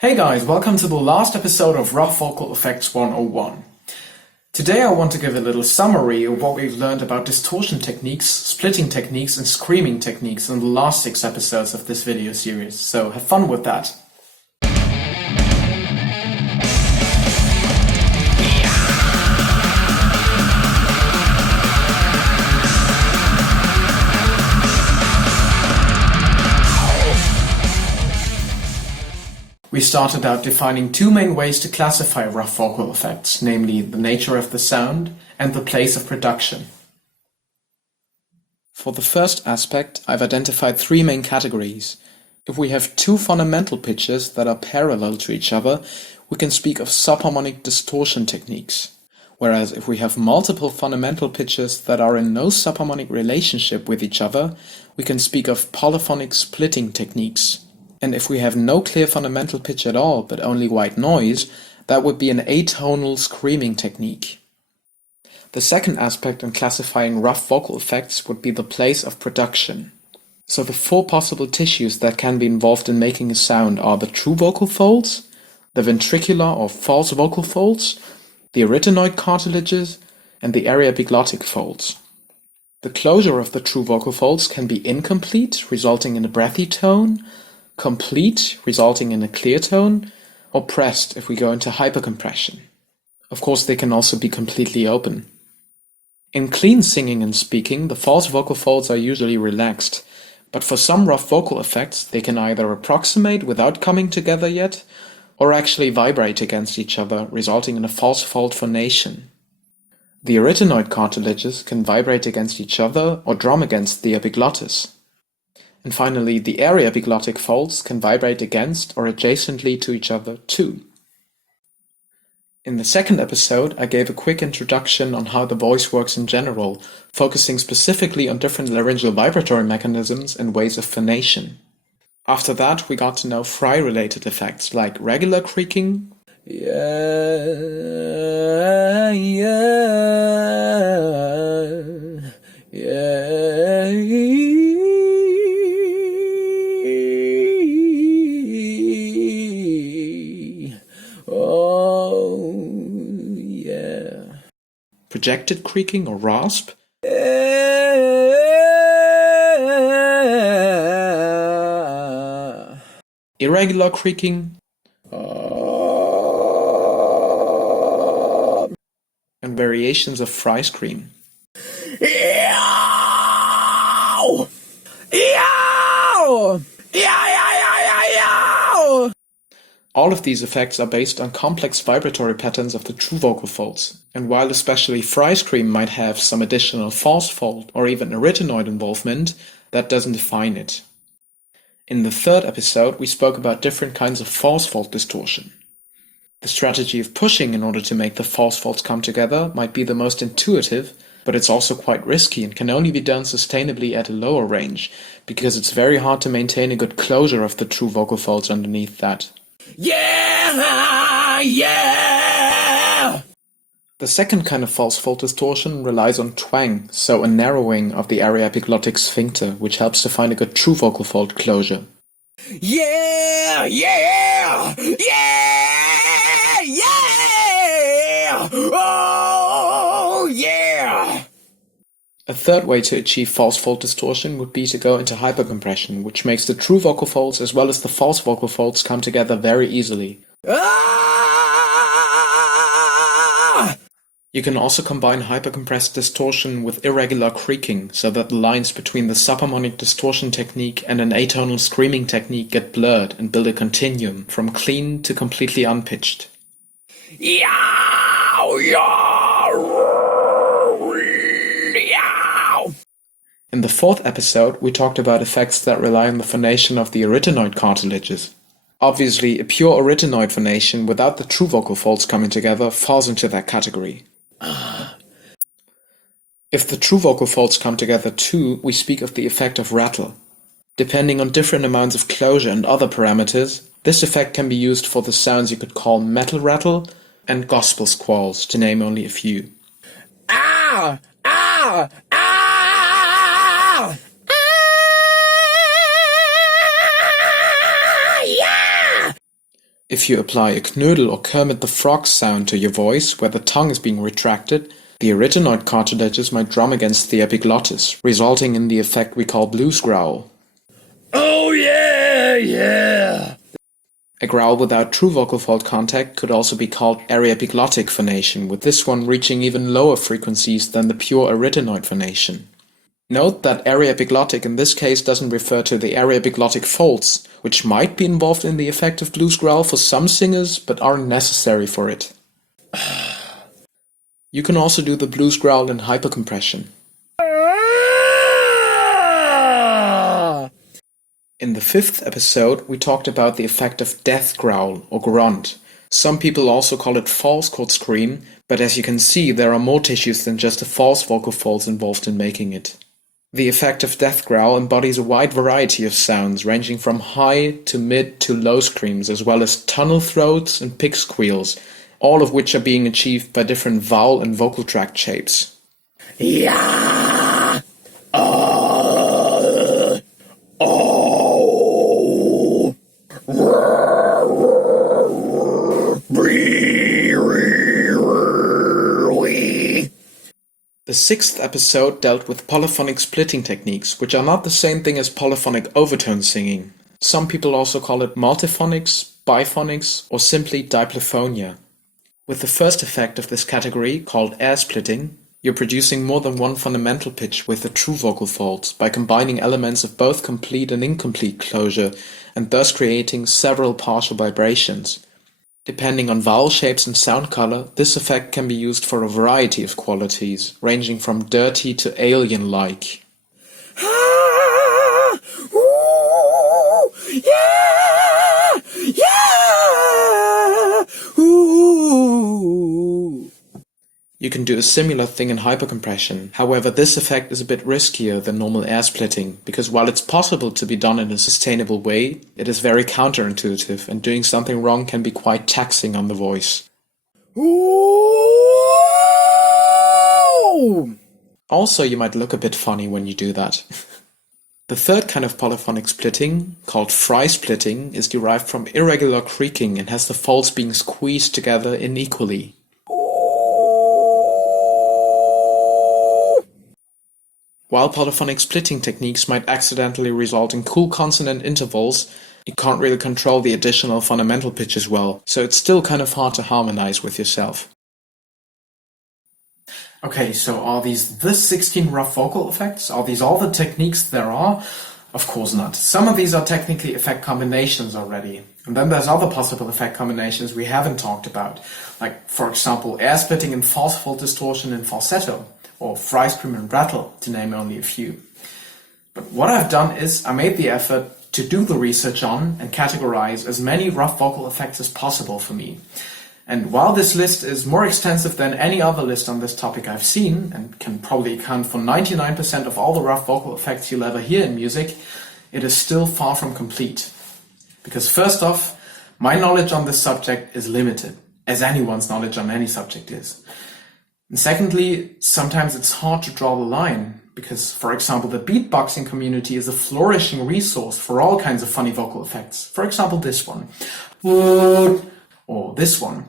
Hey guys, welcome to the last episode of Rough Vocal Effects 101. Today I want to give a little summary of what we've learned about distortion techniques, splitting techniques and screaming techniques in the last 6 episodes of this video series, so have fun with that. We started out defining 2 main ways to classify rough vocal effects, namely the nature of the sound and the place of production. For the first aspect, I've identified 3 main categories. If we have 2 fundamental pitches that are parallel to each other, we can speak of subharmonic distortion techniques. Whereas if we have multiple fundamental pitches that are in no subharmonic relationship with each other, we can speak of polyphonic splitting techniques. And if we have no clear fundamental pitch at all, but only white noise, that would be an atonal screaming technique. The second aspect in classifying rough vocal effects would be the place of production. So the 4 possible tissues that can be involved in making a sound are the true vocal folds, the ventricular or false vocal folds, the arytenoid cartilages, and the area-epiglottic folds. The closure of the true vocal folds can be incomplete, resulting in a breathy tone, complete, resulting in a clear tone, or pressed if we go into hypercompression. Of course, they can also be completely open. In clean singing and speaking, the false vocal folds are usually relaxed, but for some rough vocal effects, they can either approximate without coming together yet, or actually vibrate against each other, resulting in a false fold phonation. The arytenoid cartilages can vibrate against each other or drum against the epiglottis. And finally, the area-epiglottic folds can vibrate against or adjacently to each other too. In the second episode, I gave a quick introduction on how the voice works in general, focusing specifically on different laryngeal vibratory mechanisms and ways of phonation. After that, we got to know fry-related effects like regular creaking, projected creaking or rasp, irregular creaking, and variations of fry scream. All of these effects are based on complex vibratory patterns of the true vocal folds, and while especially fry scream might have some additional false fold or even arytenoid involvement, that doesn't define it. In the third episode, we spoke about different kinds of false fold distortion. The strategy of pushing in order to make the false folds come together might be the most intuitive, but it's also quite risky and can only be done sustainably at a lower range, because it's very hard to maintain a good closure of the true vocal folds underneath that. The second kind of false fold distortion relies on twang, so a narrowing of the area-epiglottic sphincter, which helps to find a good true vocal fold closure. A third way to achieve false fold distortion would be to go into hypercompression, which makes the true vocal folds as well as the false vocal folds come together very easily. You can also combine hypercompressed distortion with irregular creaking, so that the lines between the subharmonic distortion technique and an atonal screaming technique get blurred and build a continuum from clean to completely unpitched. In the fourth episode, we talked about effects that rely on the phonation of the arytenoid cartilages. Obviously, a pure arytenoid phonation without the true vocal folds coming together falls into that category. If the true vocal folds come together too, we speak of the effect of rattle. Depending on different amounts of closure and other parameters, this effect can be used for the sounds you could call metal rattle and gospel squalls, to name only a few. If you apply a Knödel or Kermit the Frog sound to your voice where the tongue is being retracted, the arytenoid cartilages might drum against the epiglottis, resulting in the effect we call blues growl. Oh yeah, yeah! A growl without true vocal fold contact could also be called aryepiglottic phonation, with this one reaching even lower frequencies than the pure arytenoid phonation. Note that aryepiglottic in this case doesn't refer to the aryepiglottic folds, which might be involved in the effect of blues growl for some singers, but aren't necessary for it. You can also do the blues growl in hypercompression. In the 5th episode, we talked about the effect of death growl or grunt. Some people also call it false chord scream, but as you can see, there are more tissues than just the false vocal folds involved in making it. The effect of death growl embodies a wide variety of sounds, ranging from high to mid to low screams, as well as tunnel throats and pig squeals, all of which are being achieved by different vowel and vocal tract shapes. Yeah! The 6th episode dealt with polyphonic splitting techniques, which are not the same thing as polyphonic overtone singing. Some people also call it multiphonics, biphonics, or simply diplephonia. With the first effect of this category, called air splitting, you're producing more than one fundamental pitch with the true vocal folds by combining elements of both complete and incomplete closure, and thus creating several partial vibrations. Depending on vowel shapes and sound color, this effect can be used for a variety of qualities, ranging from dirty to alien-like. You can do a similar thing in hypercompression. However, this effect is a bit riskier than normal air splitting, because while it's possible to be done in a sustainable way, it is very counterintuitive, and doing something wrong can be quite taxing on the voice. Also, you might look a bit funny when you do that. The third kind of polyphonic splitting, called fry splitting, is derived from irregular creaking and has the folds being squeezed together unequally. While polyphonic splitting techniques might accidentally result in cool consonant intervals, you can't really control the additional fundamental pitches well, so it's still kind of hard to harmonize with yourself. Okay, so are these the 16 rough vocal effects? Are these all the techniques there are? Of course not. Some of these are technically effect combinations already. And then there's other possible effect combinations we haven't talked about, like for example air splitting and false fold distortion in falsetto, or fry scream and rattle, to name only a few. But what I've done is I made the effort to do the research on and categorize as many rough vocal effects as possible for me. And while this list is more extensive than any other list on this topic I've seen, and can probably account for 99% of all the rough vocal effects you'll ever hear in music, it is still far from complete. Because first off, my knowledge on this subject is limited, as anyone's knowledge on any subject is. And secondly, sometimes it's hard to draw the line, because, for example, the beatboxing community is a flourishing resource for all kinds of funny vocal effects. For example, this one. Or this one.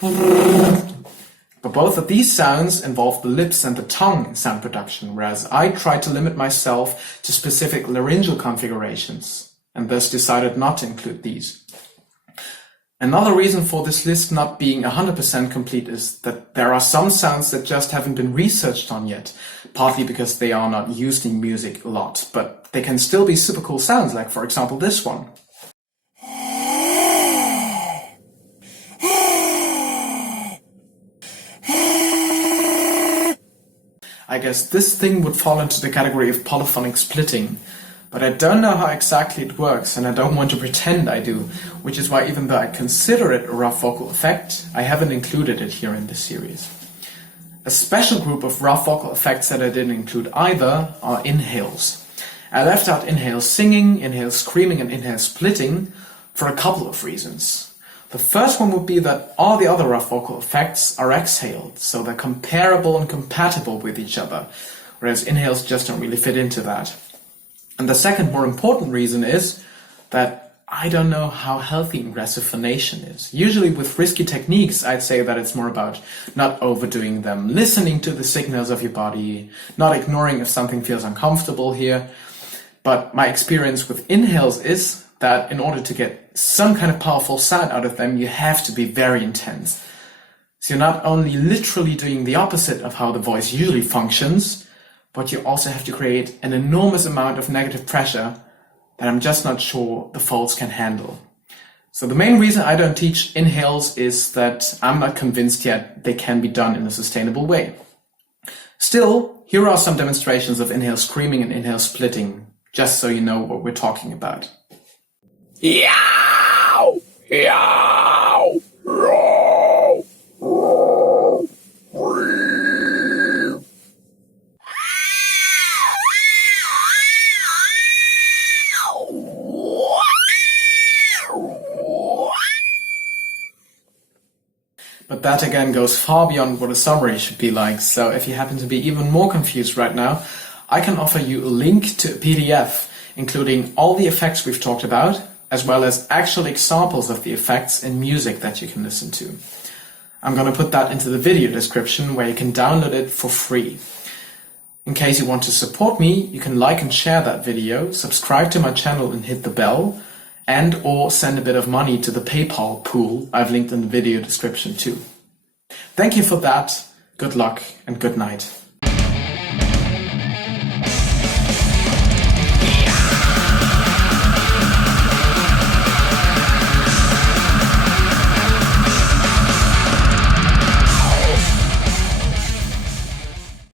But both of these sounds involve the lips and the tongue in sound production, whereas I tried to limit myself to specific laryngeal configurations, and thus decided not to include these. Another reason for this list not being 100% complete is that there are some sounds that just haven't been researched on yet, partly because they are not used in music a lot, but they can still be super cool sounds, like for example this one. I guess this thing would fall into the category of polyphonic splitting. But I don't know how exactly it works, and I don't want to pretend I do, which is why even though I consider it a rough vocal effect, I haven't included it here in this series. A special group of rough vocal effects that I didn't include either are inhales. I left out inhale singing, inhale screaming, and inhale splitting for a couple of reasons. The first one would be that all the other rough vocal effects are exhaled, so they're comparable and compatible with each other, whereas inhales just don't really fit into that. And the second more important reason is that I don't know how healthy aggressive phonation is. Usually with risky techniques, I'd say that it's more about not overdoing them, listening to the signals of your body, not ignoring if something feels uncomfortable here. But my experience with inhales is that in order to get some kind of powerful sound out of them, you have to be very intense. So you're not only literally doing the opposite of how the voice usually functions, but you also have to create an enormous amount of negative pressure that I'm just not sure the folds can handle. So the main reason I don't teach inhales is that I'm not convinced yet they can be done in a sustainable way. Still, here are some demonstrations of inhale screaming and inhale splitting, just so you know what we're talking about. Yow! Yow! Row! Row! Row! But that again goes far beyond what a summary should be like, so if you happen to be even more confused right now, I can offer you a link to a PDF including all the effects we've talked about, as well as actual examples of the effects in music that you can listen to. I'm going to put that into the video description where you can download it for free. In case you want to support me, you can like and share that video, subscribe to my channel and hit the bell, and or send a bit of money to the PayPal pool I've linked in the video description too. Thank you for that, good luck and good night.